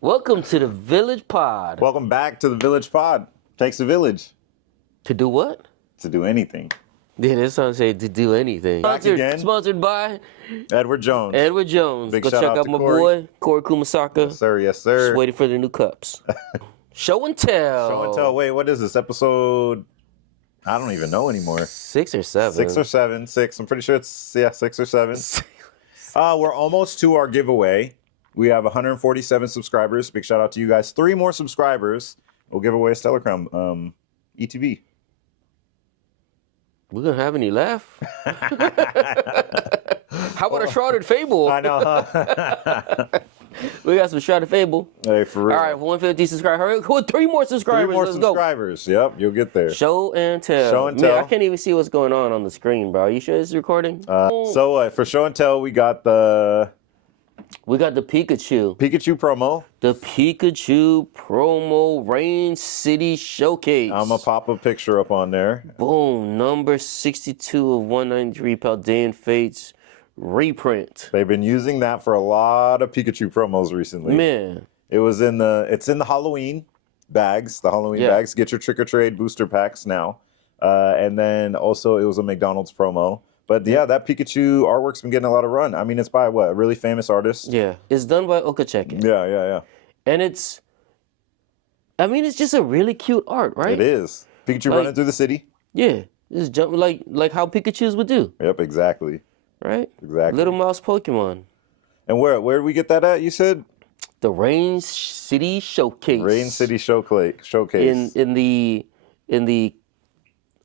Welcome to the Village Pod. Welcome back to the Village Pod. Takes a village. To do what? To do anything. Yeah, this song say to do anything. Back again. Sponsored by Edward Jones. Edward Jones. Big Go shout check out out to my Corey. boy, Corey Kumasaka. Yes, sir. Yes, sir. Just waiting for the new cups. Show and tell. Show and tell. Wait, what is this? Episode? I don't even know anymore. 6 or 7. 6 or 7. 6. I'm pretty sure it's 6 or 7. We're almost to our giveaway. We have 147 subscribers. Big shout out to you guys. 3 more subscribers. We'll give away a Stellar Crown ETB. We're going to have any left? How about a Shrouded Fable? I know, huh? We got some Shrouded Fable. Hey, for real. All right, 150 subscribers. Hurry, 3 more subscribers. 3 more Let's subscribers. Yep, you'll get there. Show and tell. Show and Man, tell. I can't even see what's going on the screen, bro. You sure it's recording? For show and tell, we got the Pikachu. Pikachu promo. The Pikachu promo Rain City Showcase. I'm going to pop a picture up on there. Boom. Number 62 of 193 Paldean Fates reprint. They've been using that for a lot of Pikachu promos recently. Man. It's in the Halloween bags. The Halloween bags. Get your Trick or Trade booster packs now. And then also it was a McDonald's promo. But yeah, that Pikachu artwork's been getting a lot of run. I mean, it's by a really famous artist. Yeah. It's done by Okacheke. Yeah. And it's just a really cute art, right? It is. Pikachu running through the city. Yeah. It's jumping like how Pikachus would do. Yep, exactly. Right? Exactly. Little Mouse Pokemon. And where did we get that at, you said? The Rain City Showcase. Rain City Showcase. In the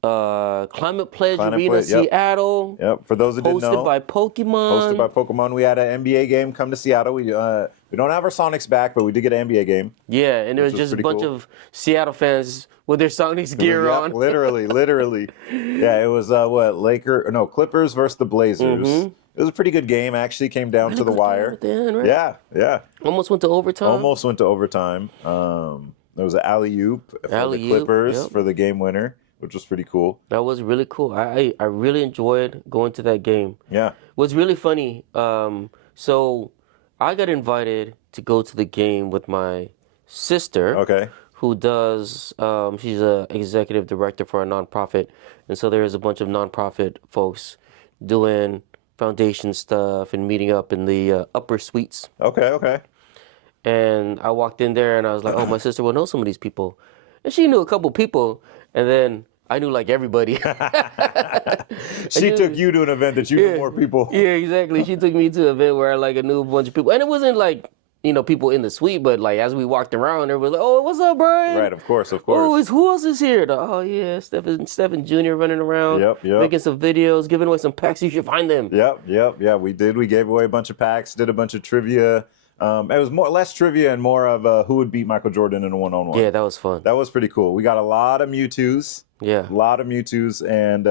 Climate Pledge Arena, Yep. Seattle. Yep. For those who didn't know. Hosted by Pokémon. We had an NBA game come to Seattle. We don't have our Sonics back, but we did get an NBA game. Yeah, and there was just a bunch of Seattle fans with their Sonics gear on. Literally. Yeah, it was Clippers versus the Blazers. Mm-hmm. It was a pretty good game. Actually, came down to the wire. Right? Yeah. Almost went to overtime. There was an alley-oop for the Clippers for the game winner, which was pretty cool. That was really cool. I really enjoyed going to that game. Yeah. What's really funny, so I got invited to go to the game with my sister. Okay. Who does, she's an executive director for a nonprofit. And so there's a bunch of nonprofit folks doing foundation stuff and meeting up in the upper suites. Okay. And I walked in there and I was like, oh, my sister will know some of these people. And she knew a couple people. And then I knew like everybody. She took you to an event that you knew more people. Yeah, exactly. She took me to an event where I knew a bunch of people. And it wasn't like, people in the suite, but like as we walked around, everybody was like, oh, what's up, Brian? Right, of course. Oh, who else is here? Oh, yeah, Stephen Jr. running around, Yep. making some videos, giving away some packs. You should find them. Yep. Yeah, we did. We gave away a bunch of packs, did a bunch of trivia. It was less trivia and more of who would beat Michael Jordan in a one-on-one. Yeah, that was fun. That was pretty cool. We got a lot of Mewtwo's. Yeah. A lot of Mewtwo's. And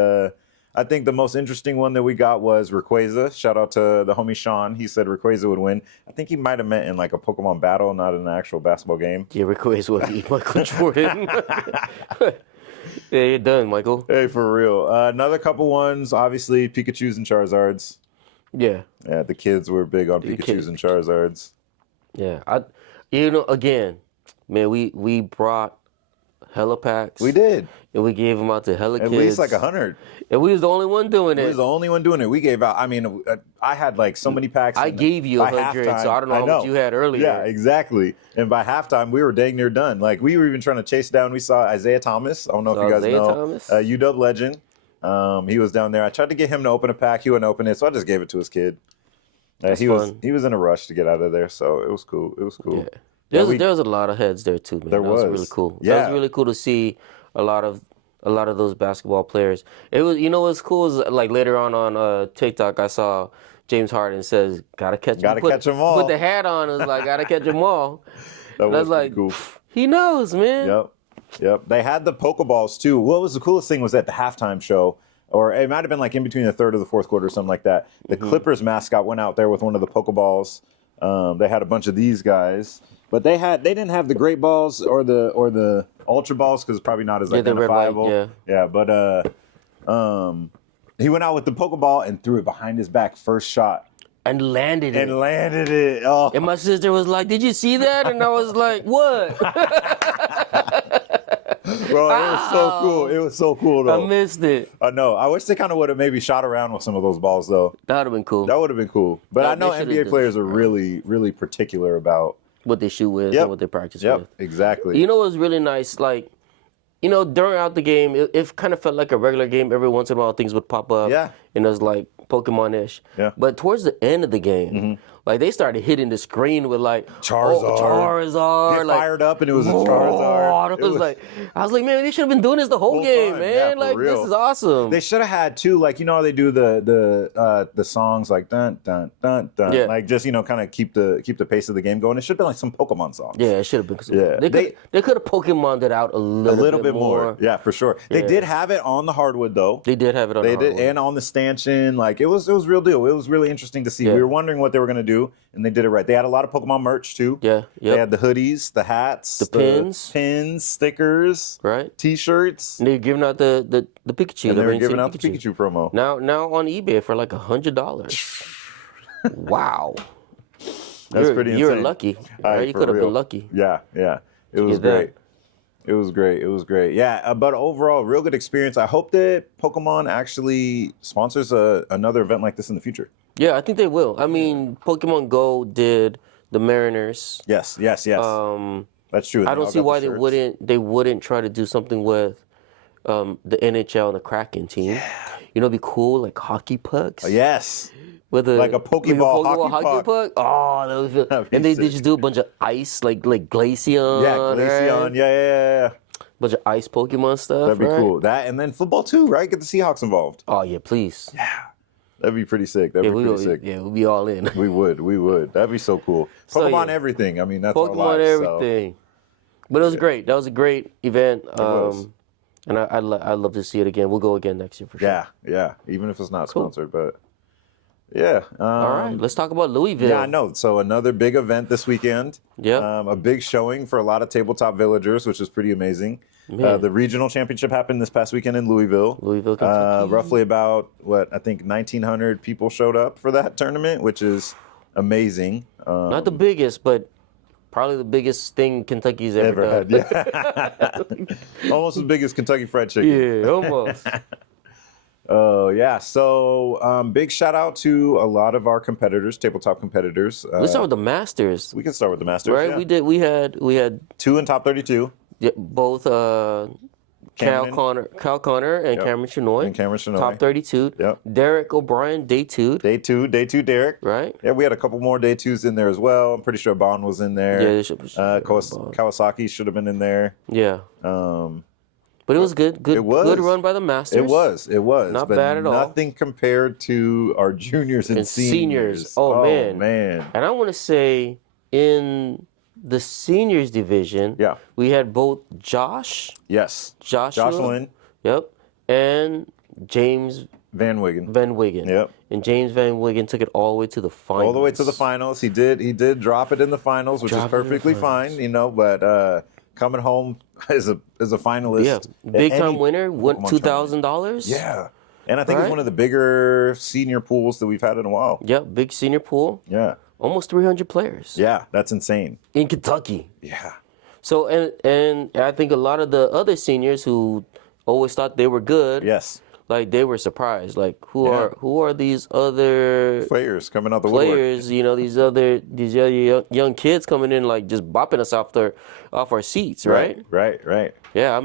I think the most interesting one that we got was Rayquaza. Shout out to the homie Sean. He said Rayquaza would win. I think he might have meant in like a Pokemon battle, not in an actual basketball game. Yeah, Rayquaza would beat Michael Jordan. Yeah, you're done, Michael. Hey, for real. Another couple ones, obviously, Pikachus and Charizards. Yeah. Yeah, the kids were big on Pikachus and Charizards. Yeah. Again, man, we brought hella packs. We did. And we gave them out to hella kids. At least like 100. And we was the only one doing it. We was the only one doing it. We gave out, I had like so many packs. I gave you 100, so I don't know how much you had earlier. Yeah, exactly. And by halftime, we were dang near done. Like, we were even trying to chase down. We saw Isaiah Thomas. I don't know if you guys know. UW legend. He was down there. I tried to get him to open a pack. He wouldn't open it, so I just gave it to his kid. He was in a rush to get out of there, so it was cool. Yeah. There was a lot of heads there too, man. That was really cool. Yeah. That was really cool to see a lot of those basketball players. It was, what's cool is like later on TikTok, I saw James Harden says, "Gotta catch them all." Put the hat on, it was like, "Gotta catch them all." That was like, cool. He knows, man. Yep. They had the Pokeballs too. What was the coolest thing was at the halftime show, or it might have been like in between the third or the fourth quarter, or something like that. The Clippers mascot went out there with one of the Pokeballs. They had a bunch of these guys. But they didn't have the great balls or the ultra balls because it's probably not as identifiable. But he went out with the Pokeball and threw it behind his back first shot. and landed it. Oh. And my sister was like, "Did you see that?" And I was like, "What?" Bro, it was so cool. It was so cool, though. I missed it. I know. I wish they kind of would have maybe shot around with some of those balls, though. That would have been cool. That would have been cool. But I know NBA players are right. really, really particular about what they shoot with and what they practice with. Exactly. You know what's really nice? Like, you know, during the game, it kind of felt like a regular game. Every once in a while, things would pop up. Yeah. And it was like Pokemon-ish. Yeah. But towards the end of the game, like they started hitting the screen with like Charizard. Get like, fired up, and it was a Charizard. I was like, man, they should have been doing this the whole game, time. man. Yeah, like real. this is awesome. They should have had too, like, you know how they do the songs like dun dun dun dun, like just, you know, kind of keep the pace of the game going. It should have been like some Pokemon songs. Yeah, it should have been. Yeah, they could have Pokemoned it out a little bit more. Yeah, for sure. They did have it on the hardwood though. They did have it on the hardwood. And on the stanchion. Like it was real deal. It was really interesting to see. Yeah. We were wondering what they were gonna do, and they did it right. They had a lot of Pokemon merch too. Yeah, They had the hoodies, the hats, the pins, stickers, right? T-shirts. And they were giving out the Pikachu. And they were giving out the Pikachu promo. Now on eBay for like $100. Wow. That's pretty insane. You're lucky. Right? You could have been lucky. Yeah. It was great. It was great. Yeah, but overall, real good experience. I hope that Pokemon actually sponsors another event like this in the future. Yeah, I think they will. I mean, Pokemon Go did the Mariners. Yes. That's true. I don't see why they wouldn't try to do something with the NHL and the Kraken team. Yeah. You know, it'd be cool, like hockey pucks. Yes. With like a Pokeball hockey puck. Oh, and they just do a bunch of ice, like Glaceon. Yeah, Glaceon. Right? Yeah. Bunch of ice Pokemon stuff. That'd be cool. That and then football too, right? Get the Seahawks involved. Oh yeah, please. Yeah. That'd be pretty sick. That'd be pretty sick. Yeah, we'd be all in. We would. That'd be so cool. Pokemon everything. I mean, that's Pokemon our lives, everything. So. But it was great. That was a great event. It was. And I'd love to see it again. We'll go again next year for sure. Yeah. Even if it's not sponsored, but yeah. All right. Let's talk about Louisville. Yeah, I know. So another big event this weekend. Yeah. A big showing for a lot of tabletop villagers, which is pretty amazing. The regional championship happened this past weekend in Louisville. Kentucky. Roughly about, I think 1,900 people showed up for that tournament, which is amazing. Not the biggest, but probably the biggest thing Kentucky's ever done. Yeah. Almost as big as Kentucky Fried Chicken. Yeah, almost. Oh, yeah. So big shout out to a lot of our competitors, tabletop competitors. Let's start with the Masters. We can start with the Masters, right? Yeah. We had 2 in top 32. Yeah, both Kyle Connor and Cameron Chenoy. Top 32. Yep. Derek O'Brien, day 2. Day 2, Derek. Right. Yeah, we had a couple more day 2s in there as well. I'm pretty sure Bond was in there. Yeah, Kawasaki should have been in there. Yeah. But it was good. Good run by the Masters. It was. Not bad at all. Nothing compared to our juniors and seniors. Oh, man. And I want to say in the seniors division, we had both Josh. Yes. Joshua. Yep. And James Van Wiggen. Yep. And James Van Wiggen took it all the way to the finals. All the way to the finals. He did drop it in the finals, which is perfectly fine, but coming home as a finalist. Yeah. Big time winner, won $2,000. Yeah. And I think it's one of the bigger senior pools that we've had in a while. Yep, big senior pool. Yeah. Almost 300 players. Yeah, that's insane. In Kentucky. Yeah. So, and I think a lot of the other seniors who always thought they were good. Yes. Like, they were surprised. Like, who are these other players coming out the woodwork? You know, these other young kids coming in, like, just bopping us off our seats, right? Right. Yeah,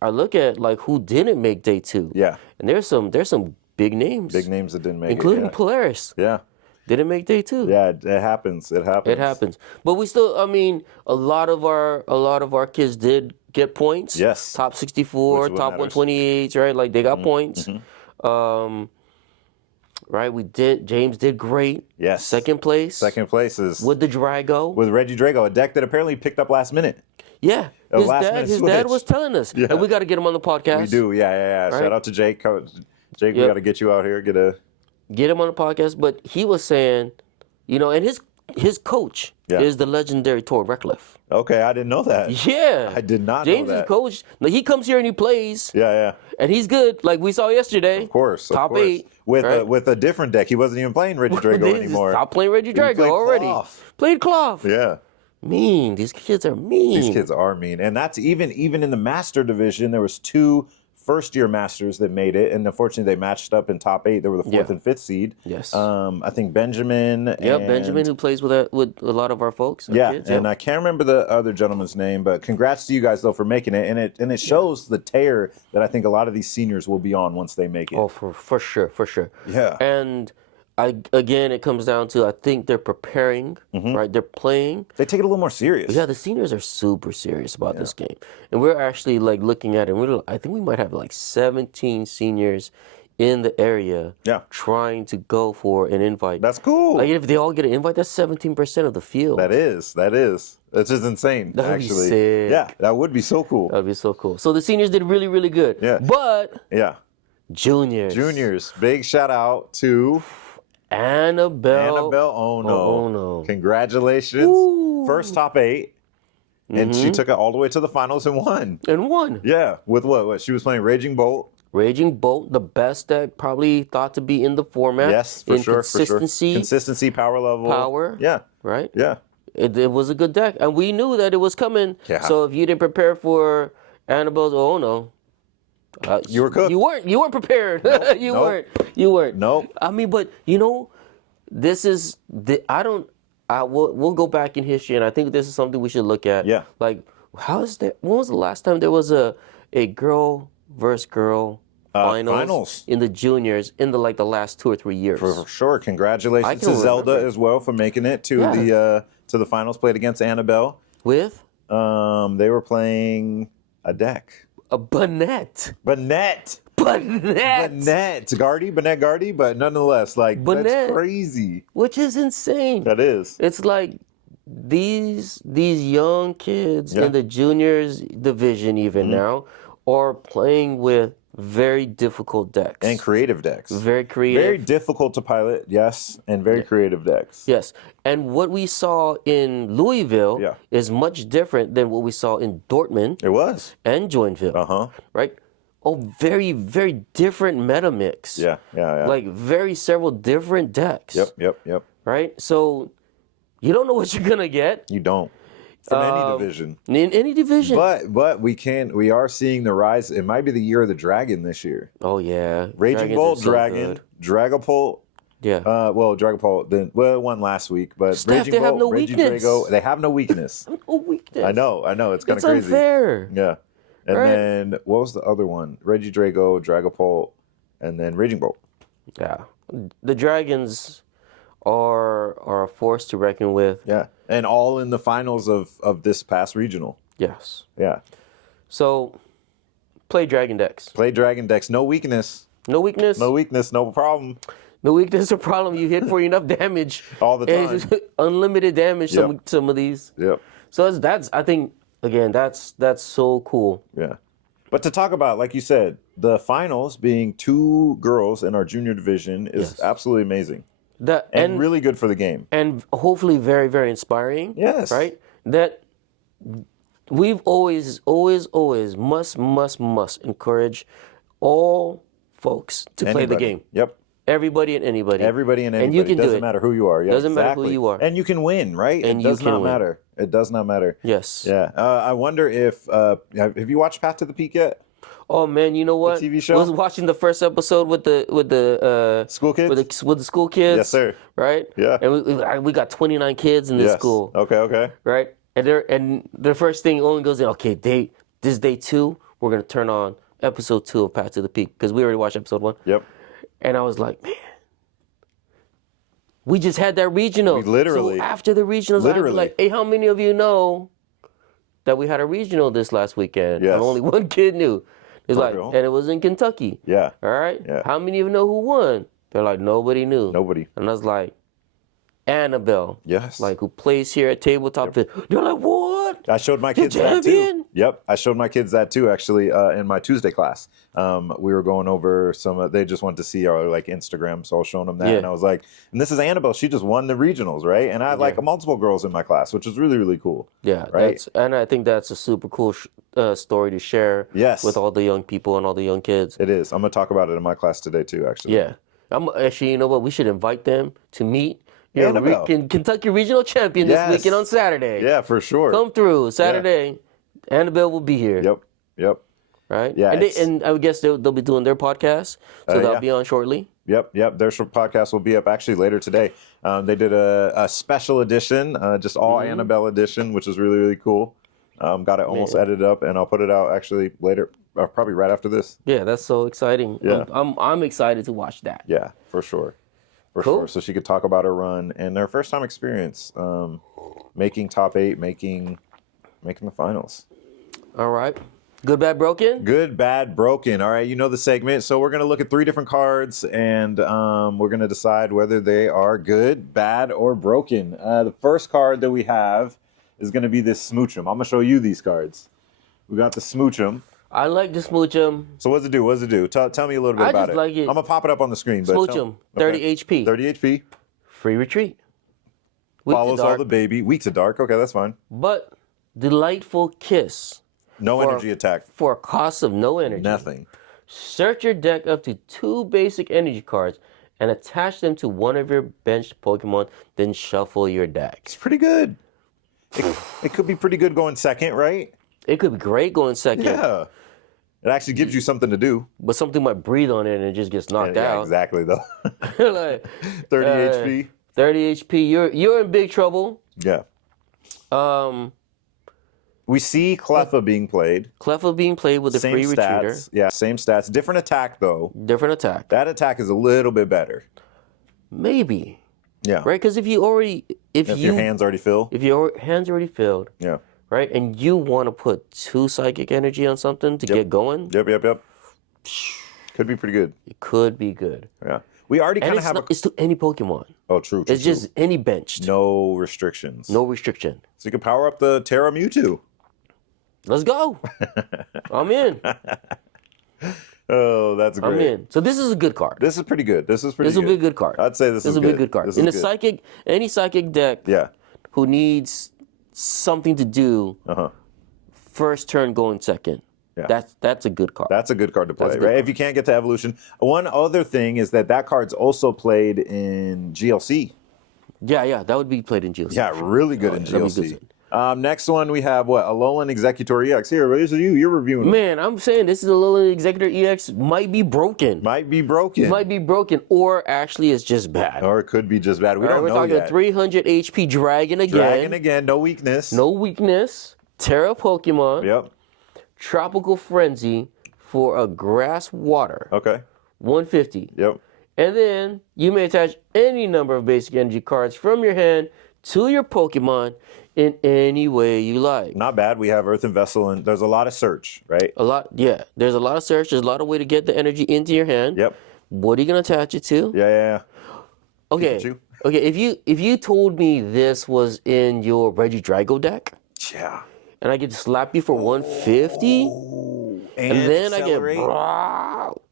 I look at, like, who didn't make day 2. Yeah. And there's some big names. Big names that didn't make including it. Polaris. Yeah. Didn't make day 2. Yeah, it happens. It happens. But we still, a lot of our kids did get points. Yes. Top 64, top 128, right? Like they got points. Mm-hmm. Right. James did great. Yes. Second place is with the Drago. With Reggie Drago, a deck that apparently picked up last minute. Yeah. His dad was telling us. Yeah. And we got to get him on the podcast. We do. Yeah. Right? Shout out to Jake. Jake, we got to get you out here. Get him on the podcast. But he was saying, and his coach is the legendary Tor Reckliff. Okay, I didn't know that. Yeah. I did not James know that. James' coach. Like, he comes here and he plays. Yeah. And he's good, like we saw yesterday. Of course. Top 8. With a different deck. He wasn't even playing Reggie Drago anymore. Stop playing Reggie Drago already. Cloth. Played Cloth. Yeah. Mean. These kids are mean. These kids are mean. And that's even in the Master division, there was 2 first-year Masters that made it, and unfortunately they matched up in top 8. They were the 4th and 5th seed. Yes. I think Benjamin. Benjamin, who plays with a lot of our folks. Kids, and I can't remember the other gentleman's name, but congrats to you guys though for making it, and it shows the tear that I think a lot of these seniors will be on once they make it. Oh, for sure. Yeah. And again, it comes down to I think they're preparing, right? They're playing. They take it a little more serious. Yeah, the seniors are super serious about this game, and we're actually like looking at it. And I think we might have like 17 seniors in the area, trying to go for an invite. That's cool. Like if they all get an invite, that's 17% of the field. That is. That's just insane. That would actually. be sick. Yeah, that would be so cool. That would be so cool. So the seniors did really, really good. Yeah. But juniors, big shout out to Annabelle Ono. Congratulations. Ooh. First top 8. And she took it all the way to the finals and won. Yeah. With what? She was playing Raging Bolt. Raging Bolt, the best deck probably thought to be in the format. Yes, for sure. Consistency. Consistency, power level. Power. Yeah. Right? Yeah. It was a good deck. And we knew that it was coming. Yeah. So if you didn't prepare for Annabelle's Ono, you were cooked. You weren't prepared. Nope. You weren't. Nope. I mean, but this is we'll go back in history, and I think this is something we should look at. Yeah. Like, when was the last time there was a girl versus girl finals in the juniors in the last 2 or 3 years? For sure. Congratulations to Zelda as well for making it to the finals. Played against Annabelle. With? They were playing a deck. A Bannett. Bannett Gardy, but nonetheless, that's crazy. Which is insane. That is. It's like these young kids in the juniors division even now are playing with very difficult decks. And creative decks. Very creative. Very difficult to pilot, yes, and very creative decks. Yes. And what we saw in Louisville is much different than what we saw in Dortmund. It was. And Joinville. Right? Oh, very, very different meta mix. Yeah. Like several different decks. Yep. Right? So you don't know what you're gonna get. You don't. From any division. In any division. But we are seeing the rise. It might be the year of the dragon this year. Oh yeah. Raging Bolt, Dragon, Dragapult. Yeah. Dragapult it won last week, but Steph, Raging they Bolt, have no Reggie weakness. Drago, they have no weakness. No weakness. I know. It's kind of crazy. It's unfair. Yeah. And then what was the other one? Reggie Drago, Dragapult, and then Raging Bolt. Yeah. The Dragons are a force to reckon with. Yeah. And all in the finals of this past regional. Yes. Yeah. So play Dragon decks. Play Dragon decks. No weakness. No weakness. No weakness. No problem. No weakness or problem. You hit for enough damage. All the time. Unlimited damage. Some of these. Yep. So that's I think again that's so cool. Yeah. But to talk about, like you said, the finals being 2 girls in our junior division is absolutely amazing. And really good for the game. And hopefully very, very inspiring. Yes. Right? That we've always must encourage all folks to play the game. Yep. Everybody and anybody. Everybody and anybody. And you can doesn't do it. matter who you are. Yeah, doesn't matter who you are. And you can win, right? And it does not matter. It does not matter. Yes. Yeah. I wonder if have you watched Path to the Peak yet? Oh man, you know what? The TV show? I was watching the first episode with the school kids. With the school kids. Yes, sir. Right. Yeah. And we got 29 kids in this school. Okay. Right. And the first thing only goes in. Okay, this is day 2. We're gonna turn on episode 2 of Path to the Peak because we already watched episode 1. Yep. And I was like, man, we just had that regional. We literally. So after the regionals, I was like, hey, how many of you know that we had a regional this last weekend? Yes. And only one kid knew. It's like, and it was in Kentucky. Yeah. All right. Yeah. How many of you know who won? They're like, nobody knew. Nobody. And I was like, Annabelle. Yes. Like, who plays here at Tabletop. They're like, what? what? I showed my kids that too. Yep, I showed my kids that too. Actually, in my Tuesday class, we were going over some. They just wanted to see our like Instagram, so I was showing them that, and I was like, "And this is Annabelle. She just won the regionals, right?" And I had like multiple girls in my class, which was really really cool. Yeah, right. And I think that's a super cool story to share. Yes. With all the young people and all the young kids. It is. I'm gonna talk about it in my class today too. Actually. Yeah. Actually, you know what? We should invite them to meet Annabelle. Kentucky regional champion this weekend on Saturday. Yeah, for sure. Come through Saturday. Yeah. Annabelle will be here. Yep. Right? Yeah. And I would guess they'll be doing their podcast, so they'll be on shortly. Yep. Their podcast will be up actually later today. They did a special edition, just all Annabelle edition, which is really, really cool. Got it almost edited up, and I'll put it out actually later, probably right after this. Yeah, that's so exciting. Yeah. I'm excited to watch that. Yeah, for sure. For sure. So she could talk about her run and their first time experience, making top 8, making the finals. All right. Good, bad, broken? Good, bad, broken. All right, you know the segment. So we're going to look at 3 different cards, and we're going to decide whether they are good, bad, or broken. The first card that we have is going to be this Smoochum. I'm going to show you these cards. We got the Smoochum. I like the Smoochum. So what does it do? Tell me a little bit about it. I just like it. I'm going to pop it up on the screen. Smoochum, 30 HP. 30 HP. Free retreat. Follows all the baby. Weak to dark. Okay, that's fine. But delightful kiss. No energy attack. For a cost of no energy. Nothing. Search your deck up to 2 basic energy cards and attach them to one of your benched Pokemon, then shuffle your deck. It's pretty good. It could be pretty good going second, right? It could be great going second. Yeah. It actually gives you something to do. But something might breathe on it and it just gets knocked out. Yeah, exactly, though. Like, 30 HP. 30 HP. You're in big trouble. Yeah. We see Cleffa being played. Cleffa being played with a free retreater. Yeah, same stats. Different attack, though. Different attack. That attack is a little bit better. Maybe. Yeah. Right? Because if your hand's already filled. If your hand's already filled. Yeah. Right? And you want to put 2 psychic energy on something to get going. Yep. Could be pretty good. It could be good. Yeah. We already kind of have it's to any Pokemon. Oh, true. It's just any benched. No restrictions. No restriction. So you can power up the Terra Mewtwo. Let's go. I'm in. Oh, that's great. I'm in. So this is a good card. This is pretty good. This will be a good card. I'd say this is a good card. In any psychic deck who needs something to do first turn going second. Yeah. That's a good card. That's a good card to play, right? If you can't get to evolution. One other thing is that card's also played in GLC. Yeah, that would be played in GLC. Yeah, really good in GLC. Next one we have Alolan Executor EX. Here, this is you're reviewing it. Man, I'm saying this is Alolan Executor EX might be broken. Might be broken, or actually it's just bad. Or it could be just bad. We don't know yet. We're talking 300 HP Dragon again. No weakness. Terra Pokemon. Yep. Tropical Frenzy for a Grass Water. Okay. 150. Yep. And then you may attach any number of basic energy cards from your hand to your Pokemon in any way you like. Not bad. We have Earthen Vessel, and there's a lot of search, right? There's a lot of search. There's a lot of way to get the energy into your hand. Yep. What are you gonna attach it to? Yeah. Okay. Pikachu. Okay. If you told me this was in your Regidrago deck, yeah, and I get to slap you for 150, and then accelerate. I get.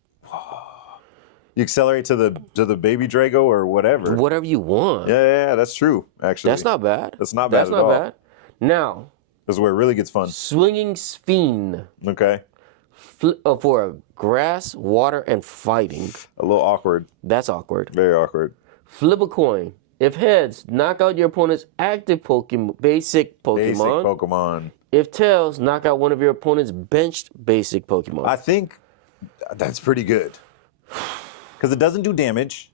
You accelerate to the baby Drago or whatever. Whatever you want. Yeah, that's true, actually. That's not bad. That's not bad at all. Bad. Now. This is where it really gets fun. Swinging Sphin. Okay. For a Grass, Water, and Fighting. A little awkward. That's awkward. Very awkward. Flip a coin. If heads, knock out your opponent's active basic Pokemon. Basic Pokemon. If tails, knock out one of your opponent's benched basic Pokemon. I think that's pretty good. Because it doesn't do damage,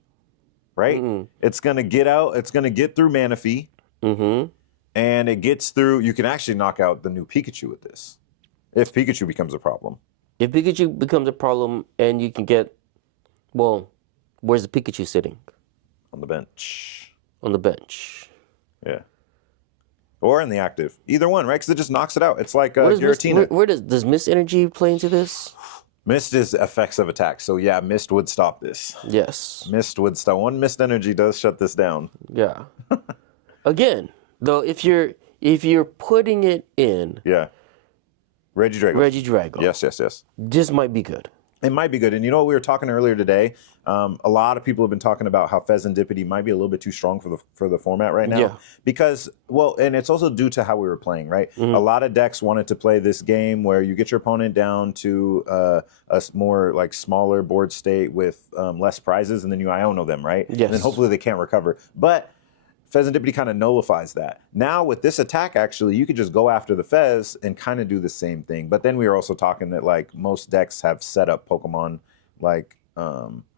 right? Mm-mm. It's going to get out. It's going to get through Manaphy. Mm-hmm. And it gets through. You can actually knock out the new Pikachu with this. If Pikachu becomes a problem. If Pikachu becomes a problem and you can get... Well, where's the Pikachu sitting? On the bench. On the bench. Yeah. Or in the active. Either one, right? Because it just knocks it out. It's like Giratina. Where does Mist Energy play into this? Mist is effects of attack. So yeah, Mist would stop this. Yes. Mist would stop. One Mist Energy does shut this down. Yeah. Again, though, if you're if you're putting it in. Yeah. Regidrago. Regidrago. Yes. This might be good. It might be good. And you know what we were talking earlier today? A lot of people have been talking about how Pheasantipity might be a little bit too strong for the format right now. Yeah. Because, well, and it's also due to how we were playing, right? A lot of decks wanted to play this game where you get your opponent down to a more like smaller board state with less prizes, and then you Iono them, right? Yes. And then hopefully they can't recover. But Pheasantipity kind of nullifies that. Now with this attack, actually, you could just go after the Fez and kind of do the same thing. But then we were also talking that like most decks have set up Pokemon like Dragapult,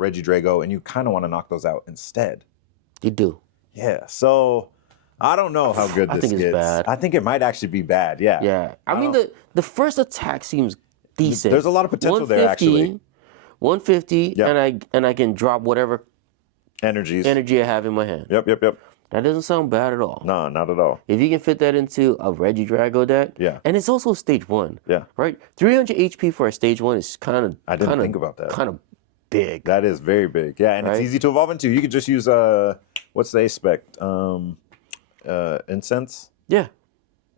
Regidrago, and you kind of want to knock those out instead. You do. Yeah. So I don't know how good this think it's gets. bad. I think it might actually be bad. Yeah. Yeah. I mean, the first attack seems decent. There's a lot of potential there, actually. 150, Yep. and I can drop whatever energy I have in my hand. Yep. That doesn't sound bad at all. No, not at all. If you can fit that into a Regidrago deck, Yeah. and it's also stage 1. Yeah. Right? 300 HP for a stage 1 is kind of. I didn't think about that. Kind of big. That is very big. Yeah, and it's easy to evolve into. You could just use what's the aspect? Incense. Yeah.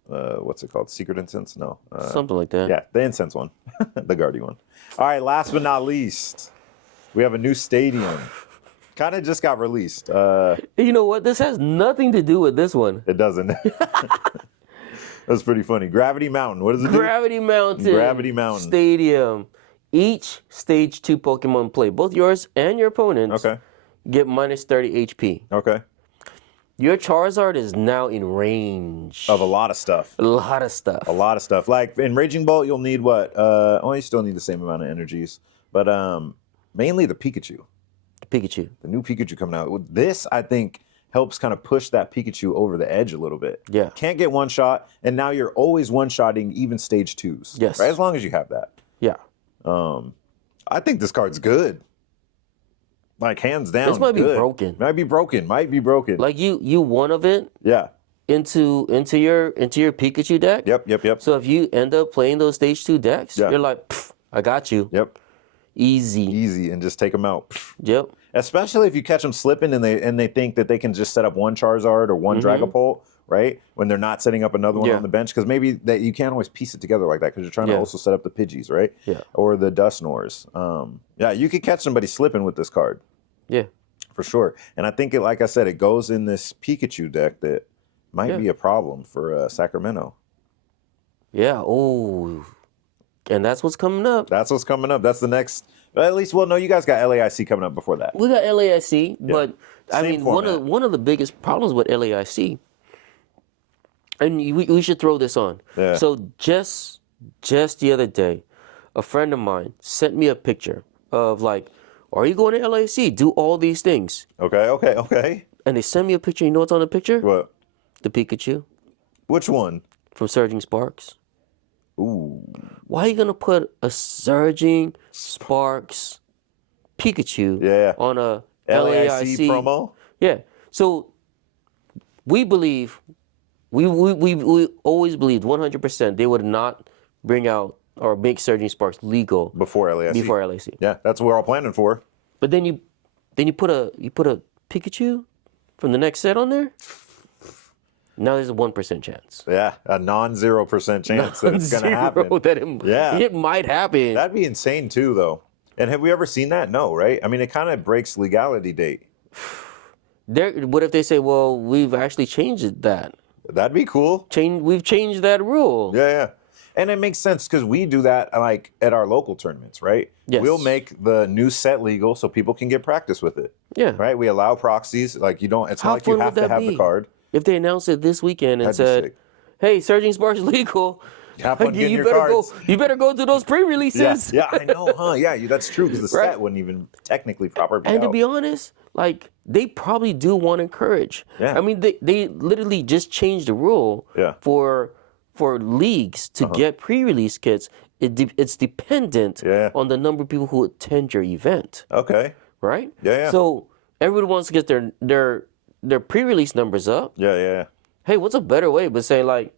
What's it called? Secret Incense? No. Something like that. Yeah, the Incense one, the Guardian one. All right, last but not least, we have a new stadium. Kind of just got released. You know what? This has nothing to do with this one. It doesn't. That's pretty funny. Gravity Mountain. What does it do? Gravity Mountain. Stadium. Each stage 2 Pokemon play, both yours and your opponent's, get minus 30 HP. Okay. Your Charizard is now in range of a lot of stuff. A lot of stuff. Like in Raging Bolt, you'll need what? You still need the same amount of energies, but mainly the Pikachu. The new Pikachu coming out. This, I think, helps kind of push that Pikachu over the edge a little bit. Yeah. Can't get one shot, and now you're always one-shotting even stage 2s. Yes. Right? As long as you have that. Yeah. I think this card's good. Like, hands down. This might good. be broken. Might be broken. Like you one of it. Yeah. Into your Pikachu deck. Yep. So if you end up playing those stage 2 decks, you're like, I got you. Yep. Easy, and just take them out. Yep. Especially if you catch them slipping and they think that they can just set up one Charizard or one Dragapult, right? When they're not setting up another one on the bench, because maybe that you can't always piece it together like that because you're trying to also set up the Pidgeys, right? Yeah. Or the Dusknors. You could catch somebody slipping with this card. Yeah. For sure. And I think like I said, it goes in this Pikachu deck that might be a problem for Sacramento. Yeah. Oh. And that's what's coming up. That's the next. At least, well, no, you guys got LAIC coming up before that. We got LAIC, but I mean, format. one of the biggest problems with LAIC, and we should throw this on. Yeah. So just the other day, a friend of mine sent me a picture of like, are you going to LAIC? Do all these things. Okay. And they sent me a picture. You know what's on the picture? What? The Pikachu. Which one? From Surging Sparks. Ooh. Why are you gonna put a Surging Sparks Pikachu on a LAIC promo? Yeah. So we believe, we always believed 100% they would not bring out or make Surging Sparks legal before LAIC. Yeah, that's what we're all planning for. But then you put a Pikachu from the next set on there. Now there's a 1% chance. Yeah, a non-0% chance that it's going to happen. It might happen. That'd be insane too, though. And have we ever seen that? No, right? I mean, it kind of breaks legality date. What if they say, well, we've actually changed that? That'd be cool. We've changed that rule. Yeah. And it makes sense because we do that like at our local tournaments, right? Yes. We'll make the new set legal so people can get practice with it. Yeah. Right? We allow proxies. Like it's not like you have to have the card. If they announced it this weekend and said, hey, Surging Sparks is legal, have fun getting your cards. You better go to those pre-releases. Yeah, I know, huh? Yeah, that's true because the set wouldn't even technically properly be And out. to be honest, like, they probably do want to encourage. Yeah. I mean, they literally just changed the rule for leagues to get pre-release kits. It's dependent on the number of people who attend your event. Okay. Right? Yeah. So everyone wants to get their pre-release numbers up. Yeah. Hey, what's a better way but saying like,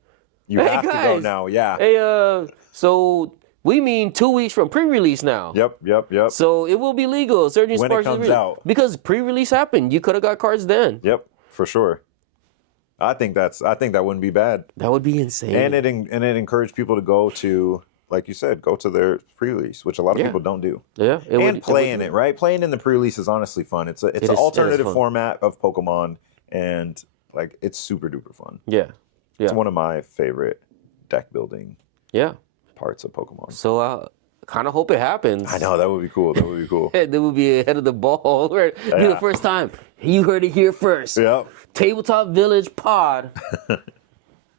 you have to go now, Hey, so we mean 2 weeks from pre-release now. Yep. So it will be legal. Surging when Sparks it comes out. Because pre-release happened. You could have got cards then. Yep, for sure. I think that wouldn't be bad. That would be insane. And it encouraged people to go to, like you said, go to their pre-release, which a lot of people don't do. Yeah. Playing it, right? Playing in the pre-release is honestly fun. It's an alternative format of Pokemon, and like it's super duper fun. Yeah. It's one of my favorite deck building parts of Pokemon. So kind of hope it happens. I know, that would be cool. That would be cool. That would be ahead of the ball. Be the first time. You heard it here first. Yep. Tabletop Village Pod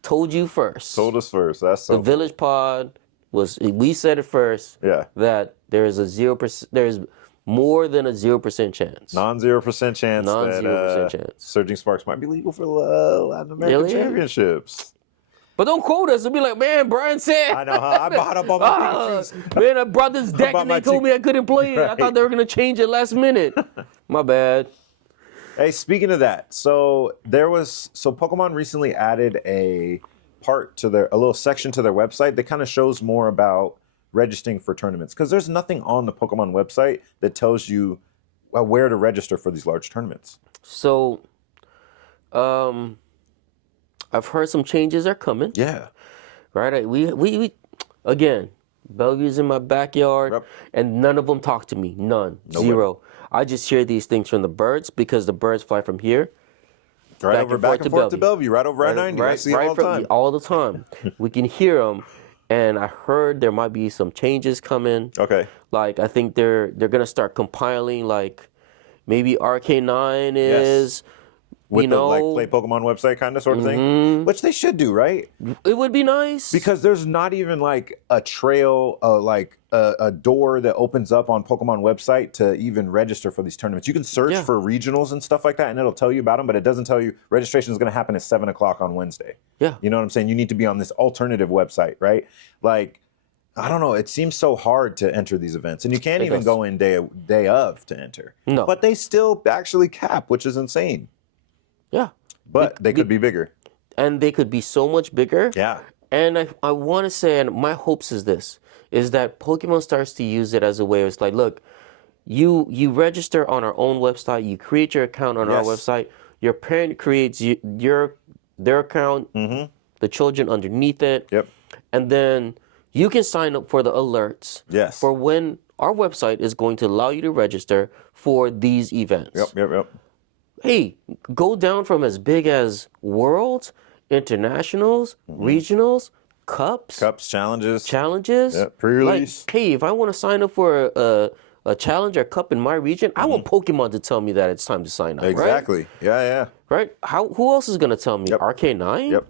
told you first. Told us first. That's so the Village Pod we said it first. Yeah. That there is a 0%. There's more than a 0% chance. Non-0% chance. Non-0% chance. Surging Sparks might be legal for Latin American Championships. But don't quote us and be like, man, Brian said. I know, huh? I bought up on my Pikachu's. Man, I brought this deck and they told me I couldn't play it. Right. I thought they were going to change it last minute. My bad. Hey, speaking of that, so Pokemon recently added a little section to their website that kind of shows more about registering for tournaments. Because there's nothing on the Pokemon website that tells you where to register for these large tournaments. So, I've heard some changes are coming. Yeah. Right? We again, Bellevue's in my backyard, and none of them talk to me. None. Nobody. Zero. I just hear these things from the birds because the birds fly from here. Back and forth to Bellevue, right over I-90. I see them all the time. All the time. We can hear them, and I heard there might be some changes coming. Okay. Like, I think they're going to start compiling, like, maybe RK9 is... Yes. With the like Play Pokemon website kind of sort of thing, which they should do, right? It would be nice because there's not even like a trail, like a door that opens up on Pokemon website to even register for these tournaments. You can search for regionals and stuff like that, and it'll tell you about them, but it doesn't tell you registration is going to happen at 7:00 on Wednesday. Yeah, you know what I'm saying? You need to be on this alternative website, right? Like, I don't know. It seems so hard to enter these events, and you can't even go in day of to enter. No, but they still actually cap, which is insane. Yeah. But they could be bigger. And they could be so much bigger. Yeah. And I want to say, and my hopes is that Pokemon starts to use it as a way. It's like, look, you register on our own website. You create your account on our website. Your parent creates their account, the children underneath it. Yep. And then you can sign up for the alerts. Yes. For when our website is going to allow you to register for these events. Yep. Hey, go down from as big as Worlds, Internationals, Regionals, Cups, challenges. Like, Pre-release. hey, if I want to sign up for a challenge or cup in my region, I want Pokemon to tell me that it's time to sign up. Exactly. Right? Yeah. Right? Who else is gonna tell me? RK9?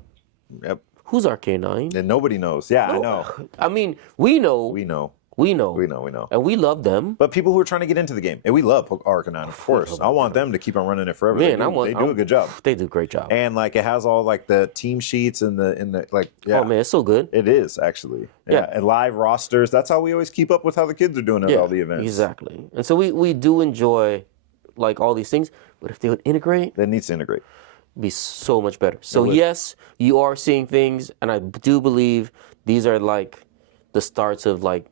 Yep. Who's RK9? And nobody knows. Yeah, I know. I mean, we know. We know. And we love them. But people who are trying to get into the game, and we love Arcanine, of course. I want them to keep on running it forever. Man, they do a good job. They do a great job. And like it has all like the team sheets and the like. Yeah. Oh man, it's so good. It is actually. Yeah. And live rosters. That's how we always keep up with how the kids are doing at all the events. Exactly. And so we do enjoy like all these things, but if they would integrate, it needs to integrate. It'd be so much better. So yes, you are seeing things, and I do believe these are like the starts of like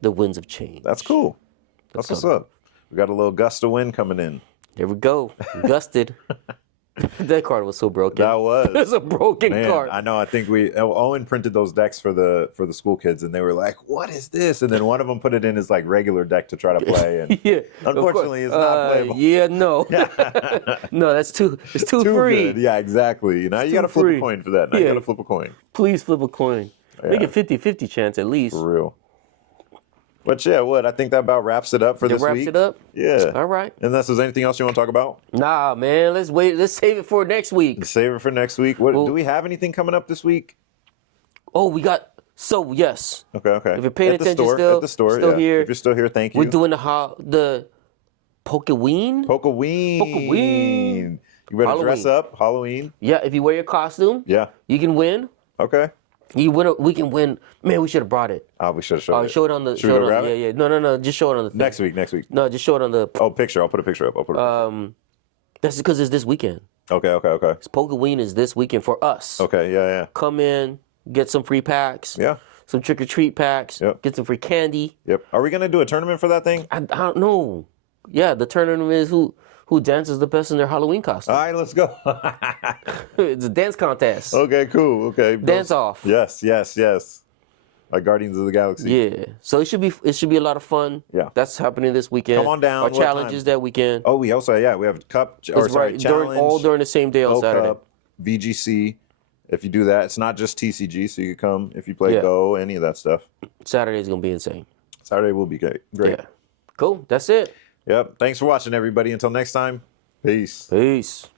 the winds of change. That's cool. That's what's up. We got a little gust of wind coming in. There we go. Gusted. That card was so broken. That was. It's a broken card. I know. I think Owen printed those decks for the school kids, and they were like, "What is this?" And then one of them put it in his like regular deck to try to play, and unfortunately, it's not playable. Yeah, no, no, it's too free. Good. Yeah, exactly. Now you got to flip a coin for that. Now you got to flip a coin. Please flip a coin. Make it 50-50 chance at least. For real. But yeah, I think that about wraps it up for this week. Wraps it up? Yeah. All right. Unless there's anything else you want to talk about? Nah, man. Let's wait. Let's save it for next week. Save it for next week. Do we have anything coming up this week? Oh, we got... So, yes. Okay. If you're paying attention at the store, here. If you're still here, thank you. We're doing the Pokeween. You better dress up. Halloween. Yeah, if you wear your costume, you can win. Okay. We can win. Man, we should have brought it. We should have showed it. Show it on the... Should we go grab it? Yeah. No. Just show it on the thing. Next week. No, just show it on the... Oh, picture. I'll put a picture up. That's because it's this weekend. Okay. Pokeween is this weekend for us. Okay, yeah. Come in, get some free packs. Yeah. Some trick-or-treat packs. Yep. Get some free candy. Yep. Are we going to do a tournament for that thing? I don't know. Yeah, the tournament is who dances the best in their Halloween costume. All right, let's go. It's a dance contest. Okay, cool. Okay. Dance off. Yes. Like Guardians of the Galaxy. Yeah. So it should be a lot of fun. Yeah. That's happening this weekend. Come on down. Our challenges that weekend. Oh, we also we have Cup challenge. During the same day on Saturday. Cup, VGC. If you do that, it's not just TCG, so you can come if you play Go, any of that stuff. Saturday's gonna be insane. Saturday will be great. Yeah. Cool. That's it. Yep. Thanks for watching, everybody. Until next time. Peace. Peace.